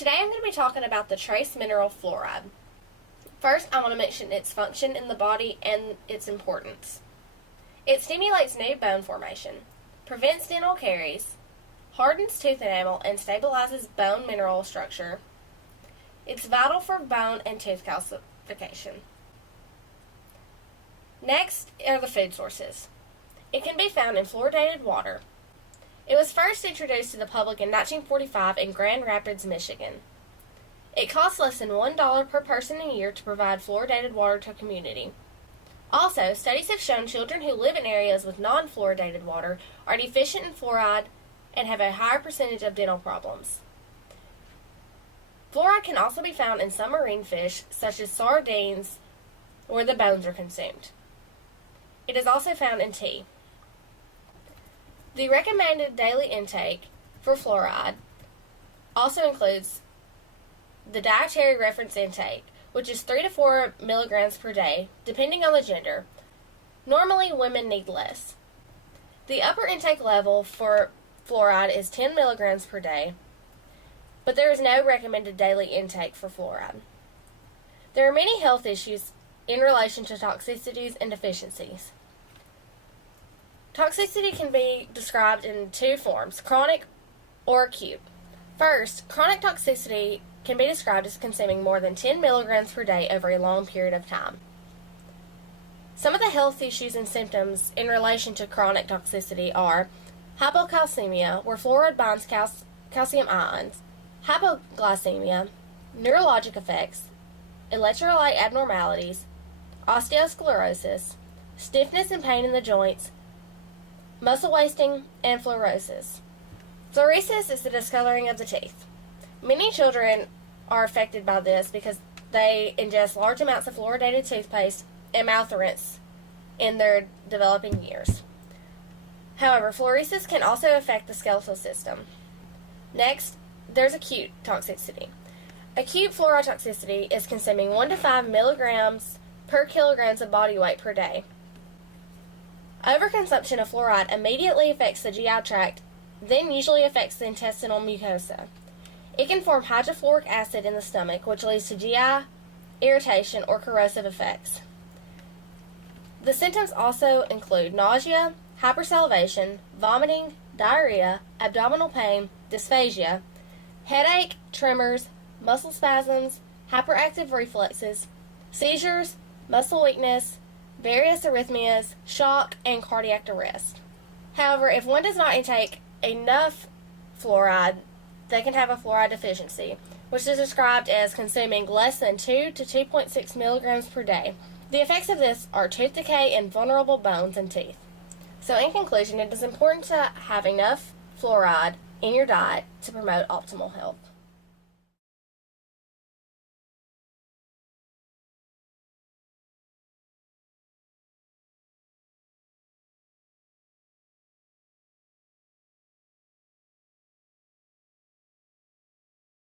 Today I'm going to be talking about the trace mineral fluoride. First, I want to mention its function in the body and its importance. It stimulates new bone formation, prevents dental caries, hardens tooth enamel, and stabilizes bone mineral structure. It's vital for bone and tooth calcification. Next are the food sources. It can be found in fluoridated water. It was first introduced to the public in 1945 in Grand Rapids, Michigan. It costs less than $1 per person a year to provide fluoridated water to a community. Also, studies have shown children who live in areas with non-fluoridated water are deficient in fluoride and have a higher percentage of dental problems. Fluoride can also be found in some marine fish, such as sardines, where the bones are consumed. It is also found in tea. The recommended daily intake for fluoride also includes the dietary reference intake, which is 3 to 4 milligrams per day, depending on the gender. Normally, women need less. The upper intake level for fluoride is 10 milligrams per day, but there is no recommended daily intake for fluoride. There are many health issues in relation to toxicities and deficiencies. Toxicity can be described in two forms, chronic or acute. First, chronic toxicity can be described as consuming more than 10 milligrams per day over a long period of time. Some of the health issues and symptoms in relation to chronic toxicity are hypocalcemia, where fluoride binds calcium ions, hypoglycemia, neurologic effects, electrolyte abnormalities, osteosclerosis, stiffness and pain in the joints, muscle wasting, and fluorosis. Fluorosis is the discoloring of the teeth. Many children are affected by this because they ingest large amounts of fluoridated toothpaste and mouth rinse in their developing years. However, fluorosis can also affect the skeletal system. Next, there's acute toxicity. Acute fluoride toxicity is consuming 1 to 5 milligrams per kilograms of body weight per day. Overconsumption of fluoride immediately affects the GI tract, then usually affects the intestinal mucosa. It can form hydrofluoric acid in the stomach, which leads to GI irritation or corrosive effects. The symptoms also include nausea, hypersalivation, vomiting, diarrhea, abdominal pain, dysphagia, headache, tremors, muscle spasms, hyperactive reflexes, seizures, muscle weakness, various arrhythmias, shock, and cardiac arrest. However, if one does not intake enough fluoride, they can have a fluoride deficiency, which is described as consuming less than 2 to 2.6 milligrams per day. The effects of this are tooth decay and vulnerable bones and teeth. So in conclusion, it is important to have enough fluoride in your diet to promote optimal health.